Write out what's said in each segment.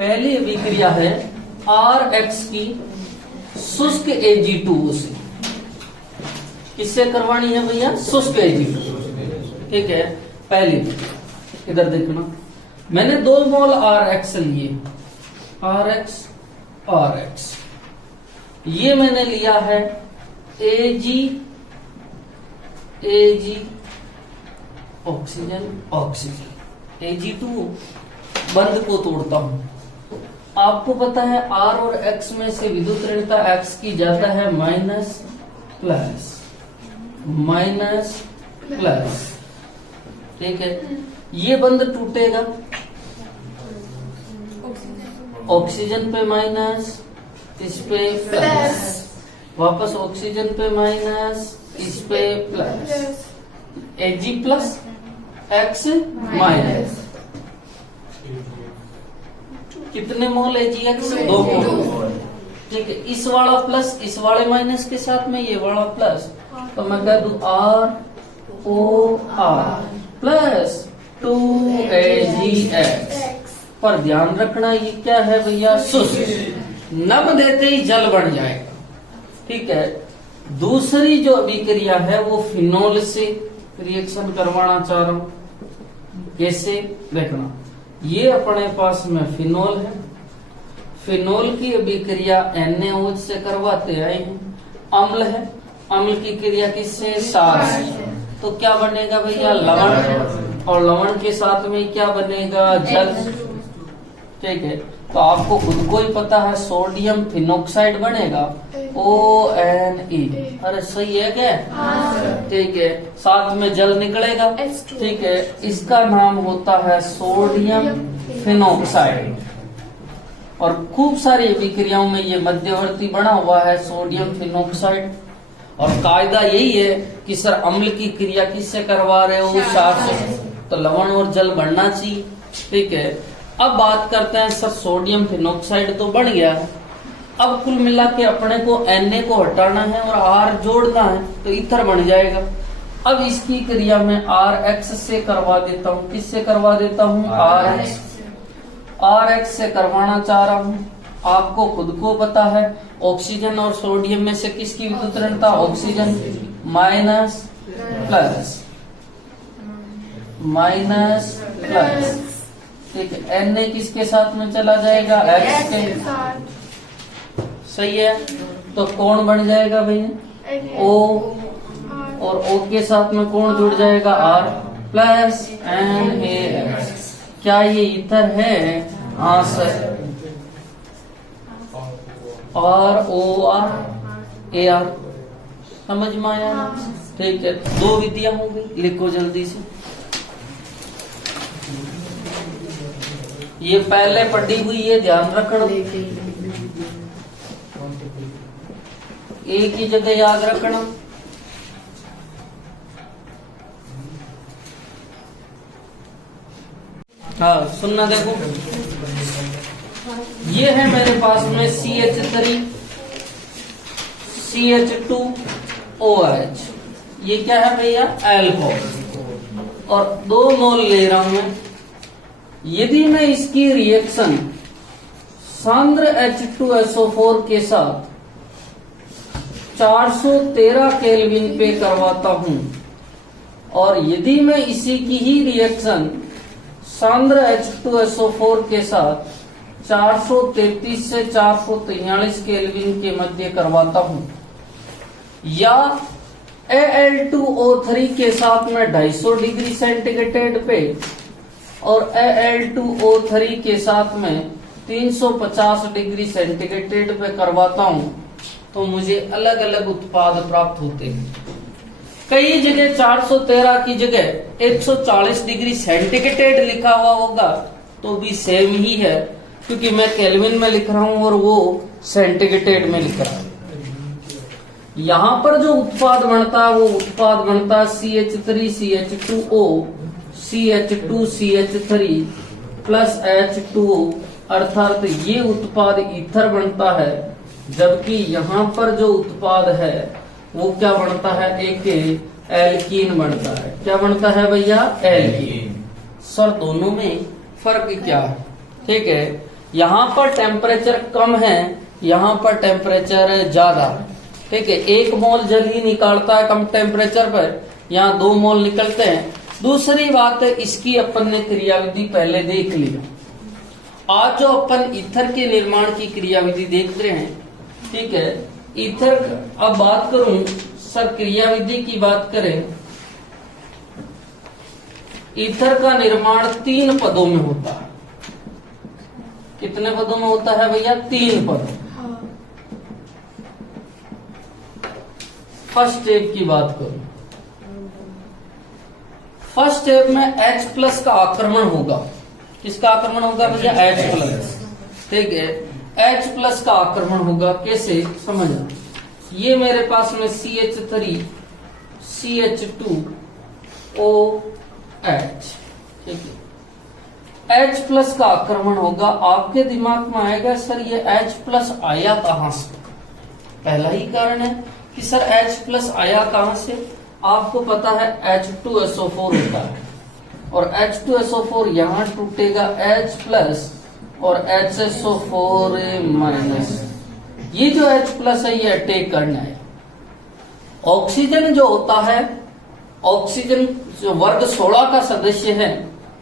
पहली अभिक्रिया है RX की शुष्क Ag2O से। किससे करवानी है भैया? शुष्क Ag2। ठीक है, पहली इधर देखना, मैंने 2 मोल RX लिए, RX, ये मैंने लिया है Ag ऑक्सीजन Ag2। बंध को तोड़ता हूं। आपको पता है R और X में से विद्युत ऋणता X की ज्यादा है, माइनस प्लस। ठीक है, ये बंध टूटेगा, ऑक्सीजन पे माइनस, इस पे प्लस, वापस ऑक्सीजन पे माइनस, इस पे plus, Ag plus X minus. कितने मोल AgX? 2 मोल। ठीक है, इस वाला प्लस इस वाले माइनस के साथ में ये वाला प्लस, तो मैं कह दूं ROR प्लस 2AgX। पर ध्यान रखना ये क्या है भैया? शुष्क। नम देते ही जल बन जाएगा। ठीक है, दूसरी जो अभिक्रिया है वो फिनोल से रिएक्शन करवाना चाह रहा हूं। कैसे देखना, ये अपने पास में फिनोल है, फिनोल की अभिक्रिया NaOH से करवाते आए हैं। अम्ल है, अम्ल की क्रिया किससे? क्षार से। तो क्या बनेगा भैया? लवण, और लवण के साथ में क्या बनेगा? जल। ठीक है, तो आपको खुद को ही पता है सोडियम फिनोक्साइड बनेगा ONe। अरे सही है क्या? ठीक है, साथ में जल निकलेगा। ठीक है, इसका नाम होता है सोडियम फिनोक्साइड। और खूब सारी अभिक्रियाओं में ये मध्यवर्ती बना हुआ है सोडियम फिनोक्साइड। और कायदा यही है कि सर अम्ल की क्रिया किससे करवा रहे हो? क्षार से, तो लवण और जल बढ़ना चाहिए। ठीक है, अब बात करते हैं सर सोडियम फिनोक्साइड तो बढ़ गया, अब कुल मिला के अपने को Na को हटाना है और R जोड़ना है, तो ईथर बन जाएगा। अब इसकी क्रिया में RX से करवा देता हूँ। किससे करवा देता हूँ? RX से करवाना चाह रहा हूँ। आपको खुद को पता है ऑक्सीजन और सोडियम में से किसकी विद्युत ऋणता? ऑक्सीजन। Minus plus. ठीक है, Na किसके साथ में चला जाएगा? X के। सही है, तो कौन बन जाएगा भैया? O, और O के साथ में कौन जुड़ जाएगा? R plus NaX। क्या ये ईथर है? हाँ सर, ROR AR। समझ में आया? ठीक है, 2 विधियां होंगी, लिखो जल्दी से। ये पहले पढ़ी हुई है, ध्यान रखना, एक ही जगह याद रखना। हाँ सुनना, देखो ये है मेरे पास में CH3 CH2OH। ये क्या है भैया? अल्कोहल। और 2 मोल ले रहा हूं मैं। यदि मैं इसकी रिएक्शन सांद्र H2SO4 के साथ 413 केल्विन पे करवाता हूं, और यदि मैं इसी की ही रिएक्शन सांद्र H2SO4 के साथ 433 से 443 केल्विन के मध्य करवाता हूं, या Al2O3 के साथ में 250 डिग्री सेंटीग्रेड पे और Al2O3 के साथ में 350 डिग्री सेंटीग्रेड पे करवाता हूं, तो मुझे अलग अलग उत्पाद प्राप्त होते हैं। कई जगह 413 की जगह 140 डिग्री सेंटीग्रेड लिखा हुआ होगा, तो भी सेम ही है, क्योंकि मैं केल्विन में लिख रहा हूं और वो सेंटीग्रेड में लिख रहा है। यहां पर जो उत्पाद बनता है वो उत्पाद बनता है CH3CH2O CH2CH3 प्लस H2O, अर्थात ये उत्पाद ईथर बनता है। जबकि यहाँ पर जो उत्पाद है वो क्या बनता है? एक एल्कीन बनता है। क्या बनता है भैया? एल्कीन। सर दोनों में फर्क क्या है? ठीक है, यहाँ पर टेम्परेचर कम है, यहाँ पर टेम्परेचर ज्यादा है। ठीक है, 1 मोल जल ही निकालता है कम टेम्परेचर पर, यहाँ 2 मोल निकलते हैं। दूसरी बात है, इसकी अपन ने क्रियाविधि पहले देख ली। आज जो अपन ईथर के निर्माण की क्रियाविधि देख रहे हैं, ठीक है, ईथर, अब बात करूं सर क्रियाविधि की बात करें, ईथर का निर्माण 3 पदों में होता है। कितने पदों में होता है भैया? 3 पदों। फर्स्ट स्टेप की बात करूं, फर्स्ट स्टेप में H+ का आक्रमण होगा। किसका आक्रमण होगा भैया? H+। ठीक है, H+ का आक्रमण होगा। कैसे समझना, ये मेरे पास में CH3 CH2OH, ठीक है, H+ का आक्रमण होगा। आपके दिमाग में आएगा सर ये H+ आया कहां से? पहला ही कारण है कि सर H+ आया कहां से? आपको पता है H2SO4 होता है, और H2SO4 यहां टूटेगा H+ और HSO4-। ये जो H+ है ये अटैक करना है। ऑक्सीजन जो होता है, ऑक्सीजन जो वर्ग 16 का सदस्य है,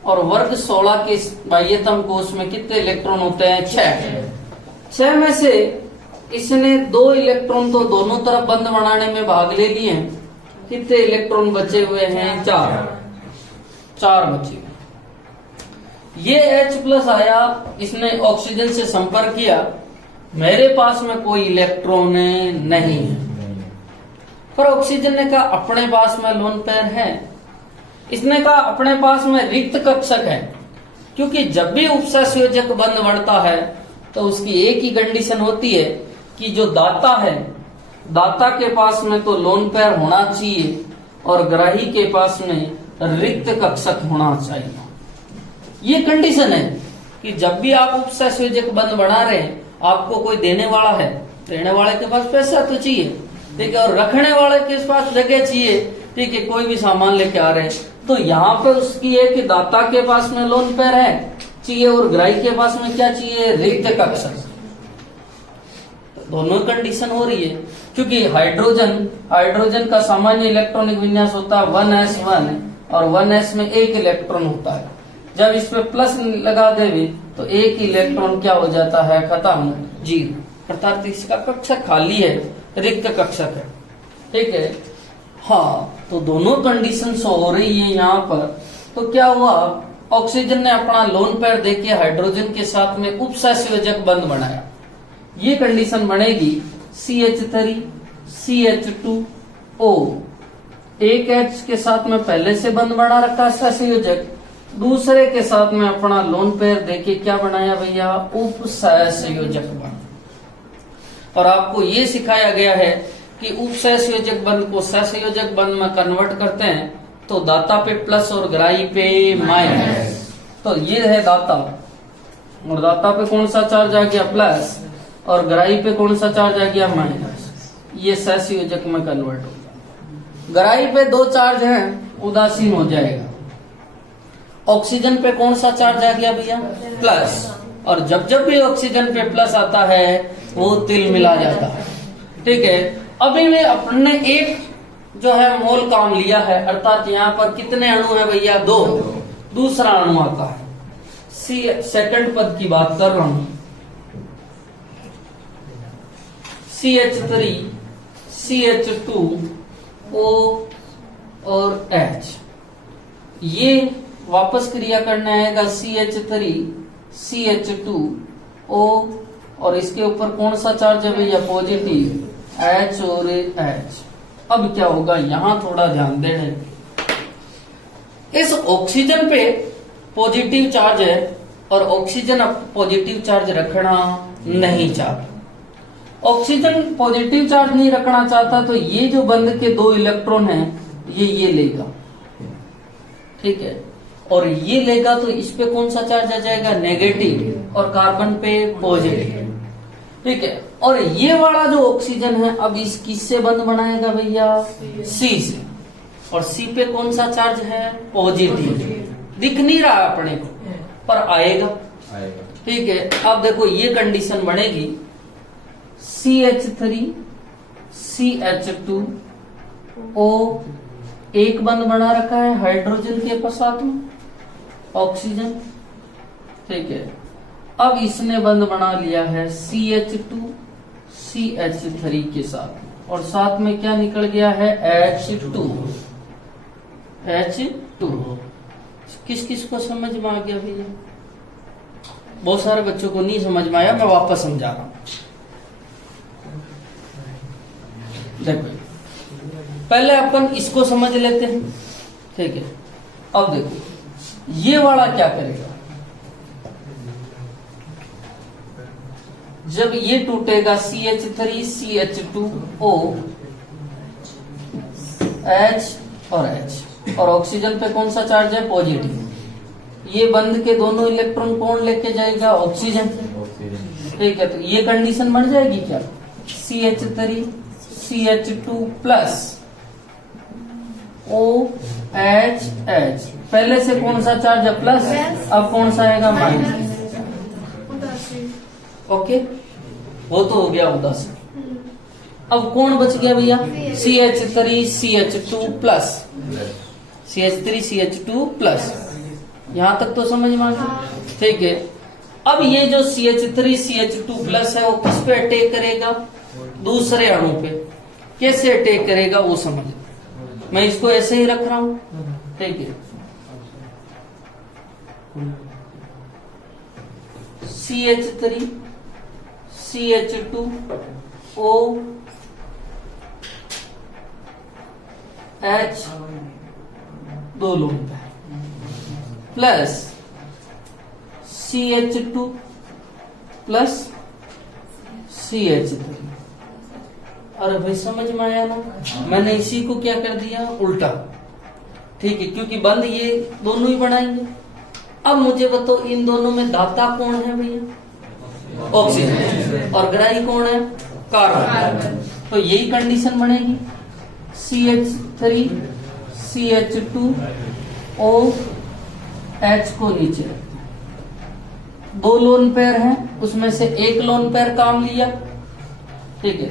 और वर्ग 16 के बाह्यतम कोश में कितने इलेक्ट्रॉन होते हैं? 6 में से इसने 2 इलेक्ट्रॉन तो दोनों तरफ बंद बनाने में भाग ले लिए हैं। कितने इलेक्ट्रॉन बचे हुए हैं? 4 बचे हुए। ये H+ आया, इसने ऑक्सीजन से संपर्क किया, मेरे पास में कोई इलेक्ट्रॉन नहीं है। पर ऑक्सीजन ने कहा अपने पास में लोन पेयर है। इसने कहा अपने पास में रिक्त कक्षक है, क्योंकि जब भी उपसंयोजक बंध बढ़ता है तो उसकी एक ही कंडीशन होती है कि जो दाता है, दाता के पास में तो लोन पेयर होना चाहिए और ग्राही के पास में रिक्त कक्षक होना चाहिए। ये कंडीशन है कि जब भी आप उपसंयोजक बंध बढ़ा रहे हैं, आपको कोई देने वाला है, देने वाले के पास पैसा तो चाहिए, ठीक है, और रखने वाले के पास जगह चाहिए, ठीक है, कोई भी सामान लेके आ रहे हैं तो यहाँ पे उसकी है कि दाता के पास में लोन पेयर है चाहिए और ग्राही के पास में क्या चाहिए? रिक्त कक्षक। दोनों कंडीशन हो रही है, क्योंकि हाइड्रोजन का सामान्य इलेक्ट्रॉनिक विन्यास होता है 1s1 और 1s में 1 इलेक्ट्रॉन होता है। जब इस पे प्लस लगा देवे तो 1 इलेक्ट्रॉन क्या हो जाता है? खत्म, 0, अर्थात इसका कक्षक खाली है, रिक्त कक्षक है। ठीक है, हाँ, तो दोनों कंडीशन हो रही है यहाँ पर। तो क्या हुआ, ऑक्सीजन ने अपना लोन पेयर देके हाइड्रोजन के साथ में उपसंयोजक बंध बनाया। ये कंडीशन बनेगी CH3 CH2O, एक H के साथ में पहले से बंध बना रखा सहसंयोजक, दूसरे के साथ में अपना लोन पेयर देके क्या बनाया भैया? उपसंयोजक बंध। और आपको ये सिखाया गया है कि उपसंयोजक बंध को सहसंयोजक बंध में कन्वर्ट करते हैं तो दाता पे प्लस और ग्राही पे माइनस। तो ये है दाता, और दाता पे कौन सा चार्ज आ गया? प्लस, और ग्राही पे कौन सा चार्ज आ गया? माइनस। ये सहसंयोजक में कन्वर्ट हो जाएगा। ग्राही पे 2 चार्ज हैं, उदासीन हो जाएगा। ऑक्सीजन पे कौन सा चार्ज आ गया भैया? प्लस, और जब भी ऑक्सीजन पे प्लस आता है वो तिल मिला जाता है। ठीक है, अभी में अपने एक जो है मोल काम लिया है, अर्थात यहाँ पर कितने अणु है भैया? 2। दूसरा अणु आता है, सेकंड पद की बात कर रहा हूं, CH3 CH2O और H। ये वापस क्रिया करना आएगा CH3 CH2O, और इसके ऊपर कौन सा चार्ज है भैया? पॉजिटिव, H और H। अब क्या होगा, यहां थोड़ा ध्यान देना, इस ऑक्सीजन पे पॉजिटिव चार्ज है और ऑक्सीजन अब पॉजिटिव चार्ज रखना नहीं चाहता। ऑक्सीजन पॉजिटिव चार्ज नहीं रखना चाहता तो ये जो बंध के 2 इलेक्ट्रॉन हैं ये लेगा, ठीक है, और ये लेगा तो इस पे कौन सा चार्ज आ जाएगा? नेगेटिव, और कार्बन पे पॉजिटिव। ठीक है, और ये वाला जो ऑक्सीजन है अब इस किससे बंध बनाएगा भैया? C से, और C पे कौन सा चार्ज है? पॉजिटिव। दिख नहीं रहा अपने को पर आएगा। ठीक है, अब देखो ये कंडीशन बनेगी CH3 CH2O एक बंध बना रखा है हाइड्रोजन के साथ में ऑक्सीजन, ठीक है। अब इसने बंध बना लिया है CH2 CH3 के साथ, और साथ में क्या निकल गया है H2। किस किस को समझ में आ गया भैया? बहुत सारे बच्चों को नहीं समझ में आया, मैं वापस समझा रहा हूं। देखो पहले अपन इसको समझ लेते हैं, ठीक है। अब देखो ये वाला क्या करेगा, जब ये टूटेगा CH3 CH2O H और H, और ऑक्सीजन पे कौन सा चार्ज है? पॉजिटिव। ये बंध के दोनों इलेक्ट्रॉन कौन लेके जाएगा? ऑक्सीजन, ठीक है। तो ये कंडीशन बन जाएगी क्या? CH3 CH2 plus OH H, पहले से कौन सा चार्ज है? प्लस, अब कौन सा आएगा? माइनस। ओके, वो तो हो गया उदासीन। अब कौन बच गया भैया? CH3 CH2 plus, CH3 CH2 plus. यहां तक तो समझ में आ गया, ठीक है। अब ये जो CH3 CH2 प्लस है वो किस पे अटैक करेगा? दूसरे अणु पे। कैसे अटैक करेगा वो समझ, मैं इसको ऐसे ही रख रहा हूं, ठीक है। CH3 CH2O H दो लोन पे प्लस CH2 प्लस CH3। अरे भाई समझ में आया ना? मैंने इसी को क्या कर दिया? उल्टा, ठीक है, क्योंकि बंद ये दोनों ही बनाएंगे। अब मुझे बताओ इन दोनों में दाता कौन है भैया? ऑक्सीजन, और ग्राही कौन है? कार्बन। तो यही कंडीशन बनेगी CH3 CH2O H को नीचे, दो लोन पेयर हैं, उसमें से एक लोन पेयर काम लिया, ठीक है।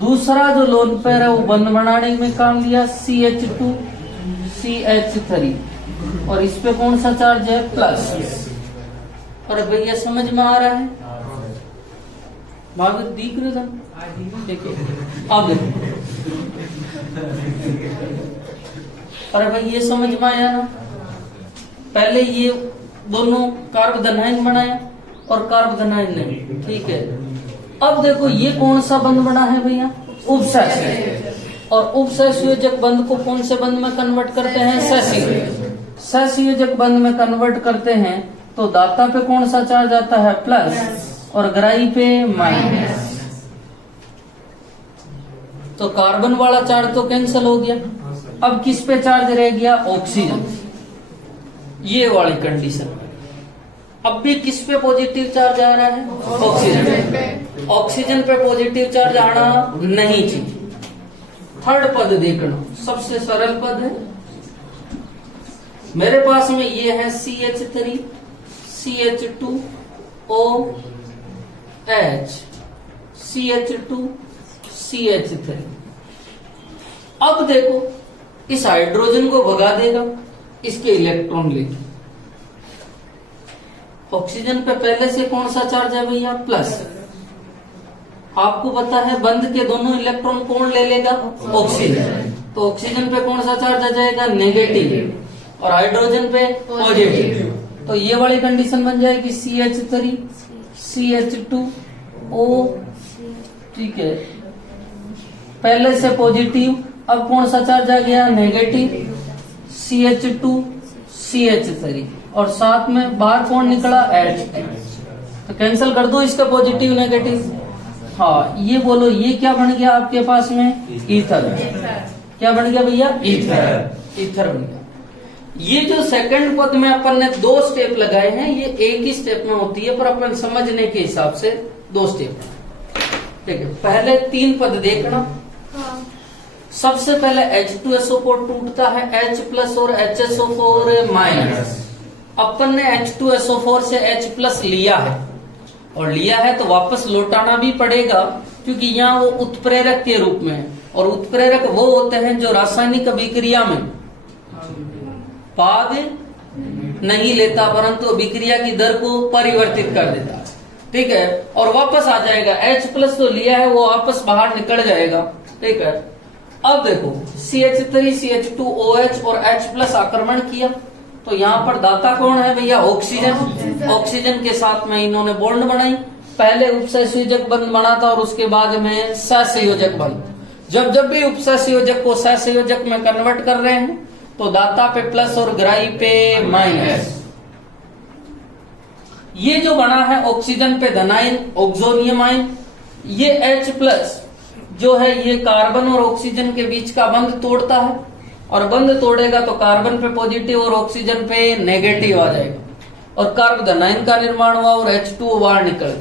दूसरा जो लोन पेयर है वो बंध बनाने में काम लिया CH2 CH3, और इस पे कौन सा चार्ज है? प्लस। और भैया समझ में आ रहा है? महावीर दिख रहे था, ठीक है। अब देखो, अरे भाई ये समझ में आया ना? पहले ये दोनों कार्बोधनाइन बनाया और कार्बोधनाइन नहीं, ठीक है। अब देखो ये कौन सा बंध बना है भैया? उपसहसंयोजक, और उपसहसंयोजक बंध को कौन से बंध में कन्वर्ट करते हैं? सहसंयोजक बंध में कन्वर्ट करते हैं, तो दाता पे कौन सा चार्ज आता है? प्लस, और ग्राही पे माइनस। तो कार्बन वाला चार्ज तो कैंसिल हो गया, अब किस पे चार्ज रह गया? ऑक्सीजन। ये वाली कंडीशन। अब भी किस पे पॉजिटिव चार्ज आ रहा है? ऑक्सीजन। ऑक्सीजन पे पॉजिटिव चार्ज आना नहीं चाहिए। थर्ड पद देखना, सबसे सरल पद है। मेरे पास में ये है CH3 CH2O H CH2 CH3। अब देखो इस हाइड्रोजन को भगा देगा, इसके इलेक्ट्रॉन लेके। ऑक्सीजन पे पहले से कौन सा चार्ज है भैया? प्लस। आपको पता है बंध के दोनों इलेक्ट्रॉन कौन ले लेगा? ऑक्सीजन। तो ऑक्सीजन पे कौन सा चार्ज आ जाएगा? नेगेटिव, और हाइड्रोजन पे पॉजिटिव। तो ये वाली कंडीशन बन जाएगी CH3 CH2O, ठीक है। पहले से पॉजिटिव, अब कौन सा चार्ज आ गया? नेगेटिव, CH2 CH3, और साथ में बाहर कौन निकला? H। तो कैंसिल कर दो इसका पॉजिटिव नेगेटिव। हाँ, ये बोलो ये क्या बन गया आपके पास में? ईथर। क्या बन गया भैया? ईथर। ईथर बन गया। ये जो सेकंड पद में अपन ने दो स्टेप लगाए हैं, ये एक ही स्टेप में होती है, पर अपन समझने के हिसाब से दो स्टेप, ठीक है। पहले तीन पद देखना। सबसे पहले H2SO4 टूटता है H प्लस और HSO4 माइनस। अपन ने H2SO4 से H प्लस लिया है, और लिया है तो वापस लौटाना भी पड़ेगा, क्योंकि यहाँ वो उत्प्रेरक के रूप में है, और उत्प्रेरक वो होते हैं जो रासायनिक अभिक्रिया में भाग नहीं लेता परंतु अभिक्रिया की दर को परिवर्तित कर देता है। ठीक है, और वापस आ जाएगा। H+ तो लिया है वो वापस बाहर निकल जाएगा। ठीक है, अब देखो CH3 CH2OH और H+ आक्रमण किया, तो यहाँ पर दाता कौन है भैया? ऑक्सीजन। ऑक्सीजन के साथ में इन्होंने बॉन्ड बनाई, पहले उपसंयोजक बंध बना था और उसके बाद में सहसंयोजक बंध। जब भी उपसंयोजक को सहसंयोजक में कन्वर्ट कर रहे हैं तो दाता पे प्लस और ग्राही पे माइनस। ये जो बना है ऑक्सीजन पे धनायन ऑक्सोनियम आयन, ये H+ जो है ये कार्बन और ऑक्सीजन के बीच का बंध तोड़ता है, और बंध तोड़ेगा तो कार्बन पे पॉजिटिव और ऑक्सीजन पे नेगेटिव आ जाएगा, और कार्बोधनायन का निर्माण हुआ और H2O बाहर निकल।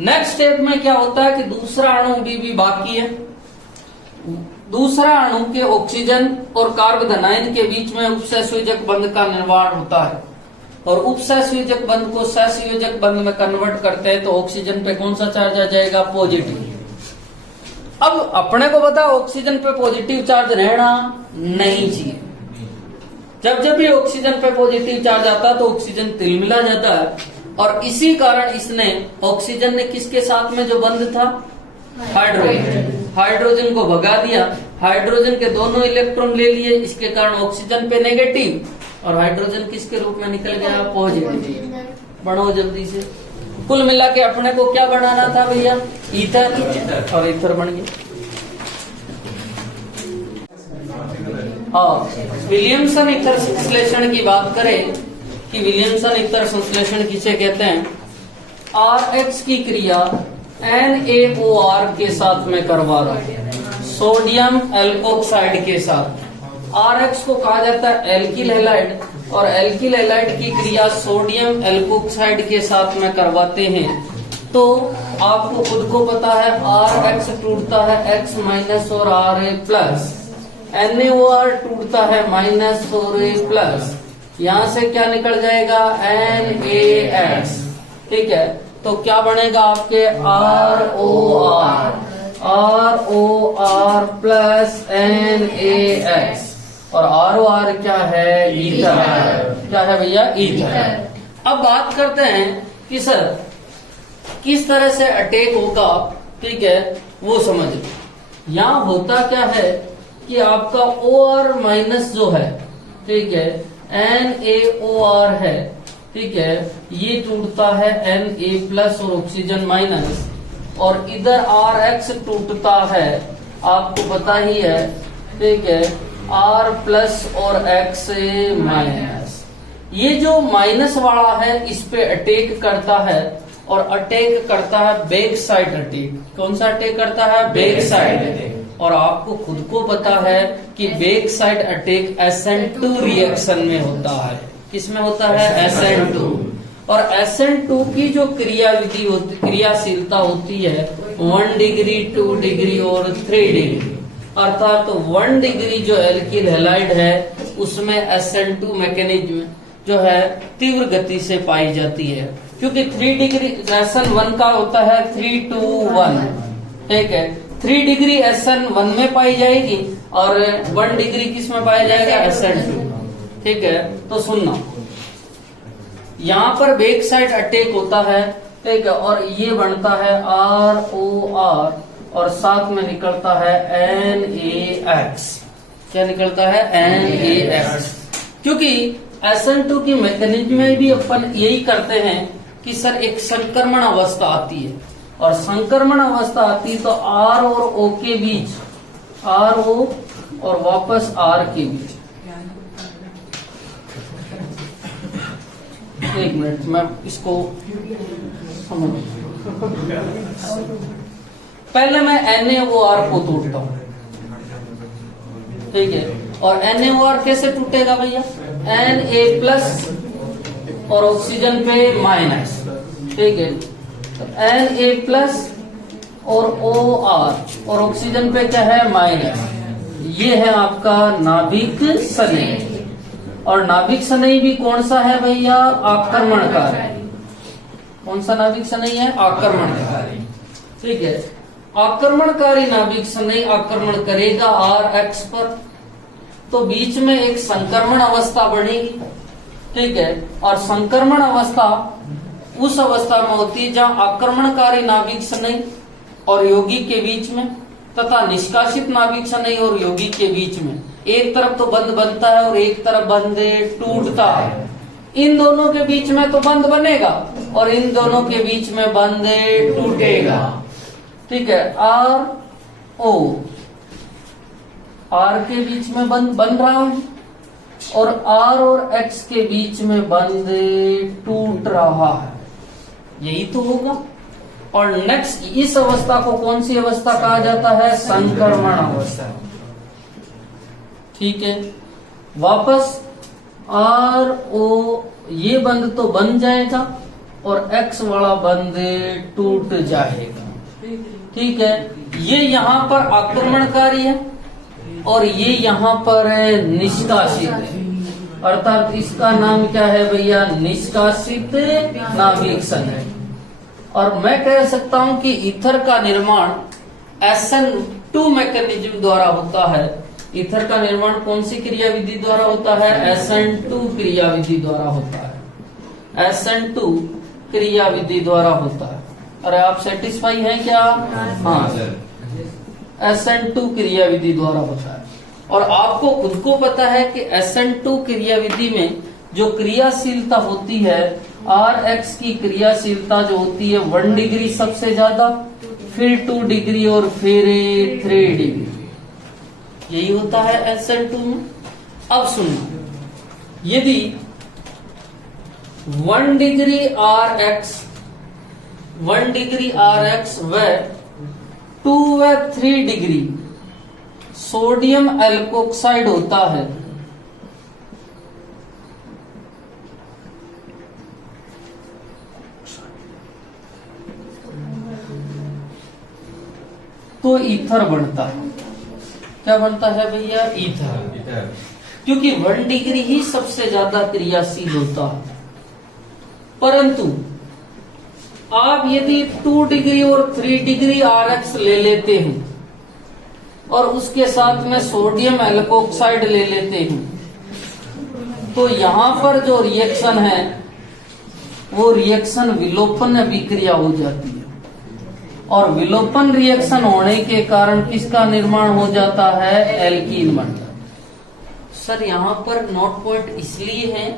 नेक्स्ट स्टेप में क्या होता है कि दूसरा अणु भी बाकी है। दूसरा अणु के ऑक्सीजन और कार्बोधनायन के बीच में उपसंयोजक बंध का निर्माण होता है, और उपसंयोजक बंध को सहसंयोजक बंध में कन्वर्ट करते हैं तो ऑक्सीजन पे कौन सा चार्ज आ जाएगा? पॉजिटिव। अब अपने को पता ऑक्सीजन पे पॉजिटिव चार्ज रहना नहीं चाहिए। जब भी ऑक्सीजन पे पॉजिटिव चार्ज आता है तो ऑक्सीजन तिलमिला जाता है, और इसी कारण इसने ऑक्सीजन ने किसके साथ में जो बंध था? हाइड्रोजन को भगा दिया। हाइड्रोजन के दोनों इलेक्ट्रॉन ले लिए, इसके कारण ऑक्सीजन पे नेगेटिव और हाइड्रोजन किसके रूप में निकल गया? पॉजिटिव। बढ़ो जल्दी से। कुल मिला के अपने को क्या बनाना था भैया? ईथर, और ईथर बन गया। हाँ, विलियमसन ईथर संश्लेषण की बात करें कि विलियमसन ईथर संश्लेषण किसे कहते हैं? RH की क्रिया NaOR के साथ में करवा रहा हूं, सोडियम एल्कोक्साइड के साथ। RH को कहा जाता है एल्किल हैलाइड, और एल्किल हैलाइड की क्रिया सोडियम एल्कोक्साइड के साथ में करवाते हैं तो आपको खुद को पता है RH टूटता है X- और Ra+, NaOR टूटता है माइनस और A+, यहाँ से क्या निकल जाएगा? NaX। ठीक है, तो क्या बनेगा आपके? ROR प्लस NaX, और ROR क्या है? ईथर। क्या है भैया? ईथर। अब बात करते हैं कि सर किस तरह से अटैक होगा। ठीक है, वो समझ। यहाँ होता क्या है कि आपका OR- जो है, ठीक है, NaOR है, ठीक है, ये टूटता है Na+ और ऑक्सीजन माइनस, और इधर RH टूटता है, आपको पता ही है। ठीक है, R+ और X-। ये जो माइनस वाला है इस पे अटैक करता है, और अटैक करता है बैक साइड अटैक। कौन सा अटैक करता है? Back side attack. और आपको खुद को पता है कि back side attack SN2 reaction में होता है। किसमें होता है? SN2। और SN2 की जो क्रियाविधि होती, क्रियाशीलता होती है 1 डिग्री, 2 डिग्री और 3 डिग्री। अर्थात तो 1 डिग्री जो एल्किल हैलाइड है उसमें SN2 मैकेनिज्म जो है तीव्र गति से पाई जाती है, क्योंकि 3 डिग्री SN1 का होता है 3 to 1। ठीक है, 3 डिग्री SN1 में पाई जाएगी और 1 डिग्री किस में पाया जाएगा? SN2। ठीक है, तो सुनना, यहाँ पर बैक साइड अटैक होता है। ठीक है, और ये बनता है ROR और साथ में निकलता है NaX। क्या निकलता है? NaX। क्योंकि SN2 की मैकेनिज्म में भी अपन यही करते हैं कि सर एक संक्रमण अवस्था आती है, और संक्रमण अवस्था आती है तो R और O के बीच, RO और वापस R के बीच। एक मिनट, मैं इसको समझ। पहले मैं NaOR को तोड़ता हूं। ठीक है, और NaOR कैसे टूटेगा भैया? Na+ और ऑक्सीजन पे माइनस। ठीक है, तो Na+ और OR और ऑक्सीजन पे क्या है? माइनस। ये है आपका नाभिक स्नेह। और नाभिक स्नेह भी कौन सा है भैया? आक्रमणकारी। कौन सा नाभिक स्नेही है? आक्रमणकारी। ठीक है, आक्रमणकारी नाभिक स्नेही आक्रमण करेगा Rx पर, तो बीच में एक संक्रमण अवस्था बढ़ेगी। ठीक है, और संक्रमण अवस्था उस अवस्था में होती है जहां आक्रमणकारी नाभिक स्नेही और यौगिक के बीच में तथा निष्कासित नाभिक स्नेही और यौगिक के बीच में एक तरफ तो बंध बनता है और एक तरफ बंध टूटता है। इन दोनों के बीच में तो बंध बनेगा और इन दोनों के बीच में बंध टूटेगा। ठीक है, R के बीच में बंध बन रहा है और R और X के बीच में बंध टूट रहा है, यही तो होगा। और नेक्स्ट इस अवस्था को कौन सी अवस्था कहा जाता है? संक्रमण अवस्था। ठीक है, वापस RO ये बंध तो बन जाएगा और X वाला बंध टूट जाएगा। ठीक है, ये यहाँ पर आक्रमणकारी है और ये यहाँ पर निष्कासित है, अर्थात इसका नाम क्या है भैया? निष्कासित नाभिक स्नेही। और मैं कह सकता हूं कि ईथर का निर्माण SN2 मैकेनिज्म द्वारा होता है। ईथर का निर्माण कौन सी क्रिया विधि द्वारा होता है? SN2 क्रिया विधि द्वारा होता है। SN2 क्रिया विधि द्वारा होता है। अरे आप सेटिस्फाई हैं क्या? हाँ, SN2 क्रिया विधि द्वारा होता है। और आपको खुद को पता है कि SN2 क्रिया विधि में जो क्रियाशीलता होती है, Rx की क्रियाशीलता जो होती है 1 डिग्री सबसे ज्यादा, फिर 2 डिग्री और फिर 3 डिग्री, यही होता है SN2 में। अब सुनिए, यदि 1 डिग्री Rx व 2 व 3 डिग्री सोडियम एल्कोक्साइड होता है, तो ईथर बनता है। क्या बनता है भैया? ईथर। क्योंकि 1 डिग्री ही सबसे ज्यादा क्रियाशील होता है। परंतु आप यदि 2 डिग्री और 3 डिग्री Rx ले लेते हैं और उसके साथ में सोडियम एल्कोक्साइड ले लेते हैं, तो यहां पर जो रिएक्शन है वो रिएक्शन विलोपन अभिक्रिया हो जाती है। और विलोपन रिएक्शन होने के कारण किसका निर्माण हो जाता है? एल्कीन बनता है। सर यहाँ पर नोट पॉइंट इसलिए है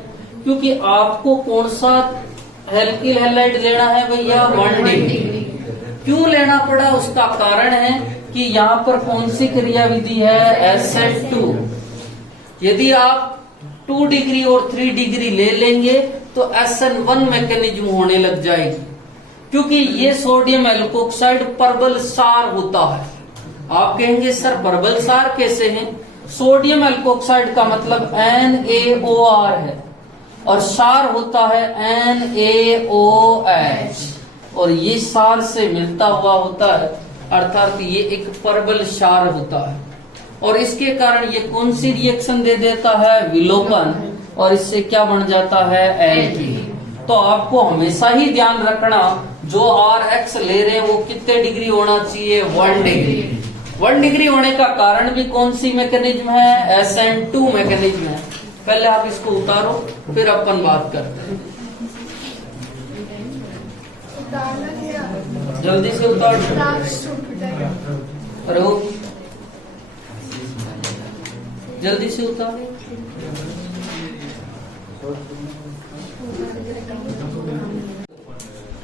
क्योंकि आपको कौन सा एल्किल हैलाइड लेना है भैया? 1 डिग्री। क्यों लेना पड़ा? उसका कारण है कि यहाँ पर कौन सी क्रिया विधि है? SN2। यदि आप 2 डिग्री और 3 डिग्री ले लेंगे तो SN1 मैकेनिज्म होने लग जाएगी, क्योंकि ये सोडियम एल्कोक्साइड परबल सार होता है। आप कहेंगे सर परबल सार कैसे है? सोडियम एल्कोक्साइड का मतलब NaOR है और सार होता है NaOH, और ये सार से मिलता हुआ होता है, अर्थात ये एक परबल सार होता है। और इसके कारण ये कौन सी रिएक्शन दे देता है? विलोपन, और इससे क्या बन जाता है? एल्कीन। तो आपको हमेशा ही ध्यान रखना, जो Rx ले रहे हैं वो कितने डिग्री होना चाहिए? 1 डिग्री। 1 डिग्री होने का कारण भी कौन सी मैकेनिज्म है? SN2 मैकेनिज्म है। पहले आप इसको उतारो, फिर अपन बात करते हैं। जल्दी से उतार। अरे वो जल्दी से उतार।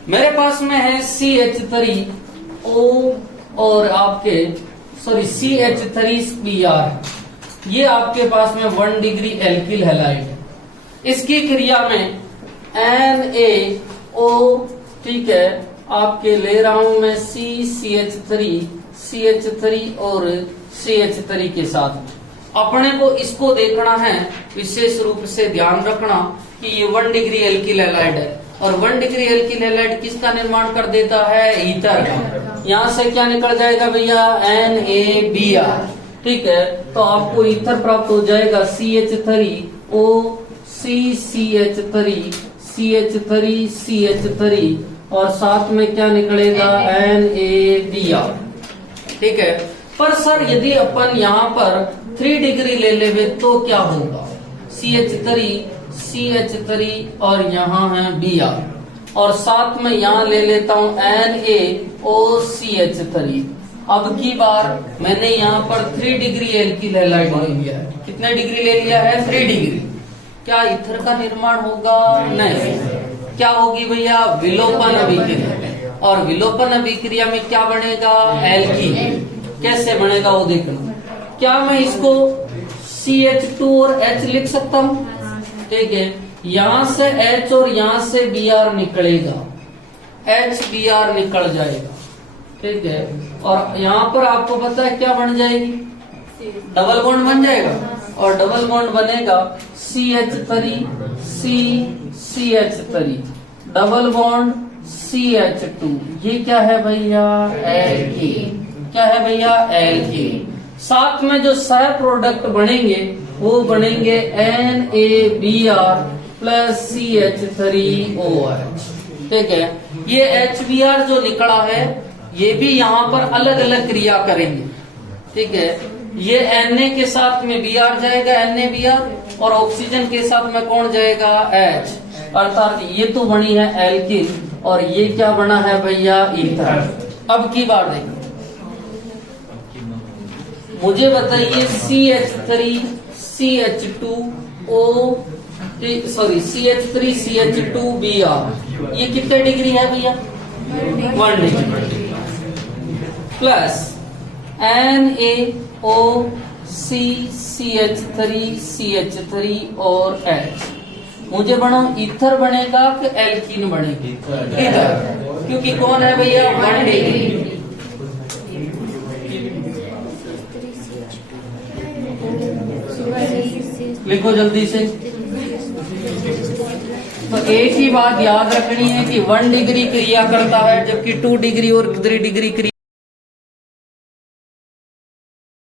मेरे पास में है CH3O और आपके CH3Br, ये आपके पास में 1 डिग्री एल्किल हैलाइड है। इसकी क्रिया में NaO, ठीक है, आपके ले रहा हूं मैं CH3 और CH3 के साथ। अपने को इसको देखना है, विशेष रूप से ध्यान रखना कि ये 1 डिग्री एल्किल हैलाइड है, और 1 डिग्री एल्किल हैलाइड किसका निर्माण कर देता है? ईथर का। यहाँ से क्या निकल जाएगा भैया? NaBr। ठीक है, तो आपको ईथर प्राप्त हो जाएगा CH3O, CH3, CH3, CH3 और साथ में क्या निकलेगा NaBr। ठीक है, पर सर यदि अपन यहाँ पर 3 डिग्री ले लेवे तो क्या होगा? CH3 और यहाँ है Br, और साथ में यहाँ ले लेता हूँ NaOCH3। अब की बार मैंने यहाँ पर 3 डिग्री एल्किल हैलाइड ले लिया है। कितने डिग्री ले लिया है? 3 डिग्री। क्या ईथर का निर्माण होगा? नहीं। क्या होगी भैया? विलोपन अभिक्रिया। और विलोपन अभिक्रिया में क्या बनेगा? एल्कीन। कैसे बनेगा वो देखना। क्या मैं इसको CH2 और H लिख सकता हूँ? ठीक है, यहाँ से H और यहाँ से Br निकलेगा, HBr निकल जाएगा। ठीक है, और यहाँ पर आपको पता है क्या बन जाएगी? डबल बॉन्ड बन जाएगा, और डबल बॉन्ड बनेगा CH3 डबल बॉन्ड CH2। ये क्या है भैया? एल्कीन। क्या है भैया? एल्कीन। साथ में जो सह प्रोडक्ट बनेंगे वो बनेंगे NaBr प्लस CH3OH। ठीक है, ये HBr जो निकला है ये भी यहाँ पर अलग अलग क्रिया करेंगे। ठीक है, ये Na के साथ में Br जाएगा, NaBr, और ऑक्सीजन के साथ में कौन जाएगा? H। अर्थात ये तो बनी है एल्किन, और ये क्या बना है भैया? ईथर। अब की बार देखो, मुझे बताइए CH3CH2Br ये कितने डिग्री है भैया? 1 डिग्री, प्लस NaOCCH3 और H। मुझे बना ईथर बनेगा कि एल्कीन बनेगी? ईथर, क्योंकि कौन है भैया? 1 डिग्री। लिखो जल्दी से। तो एक ही बात याद रखनी है कि 1 डिग्री क्रिया करता है, जबकि 2 डिग्री और 3 डिग्री क्रिया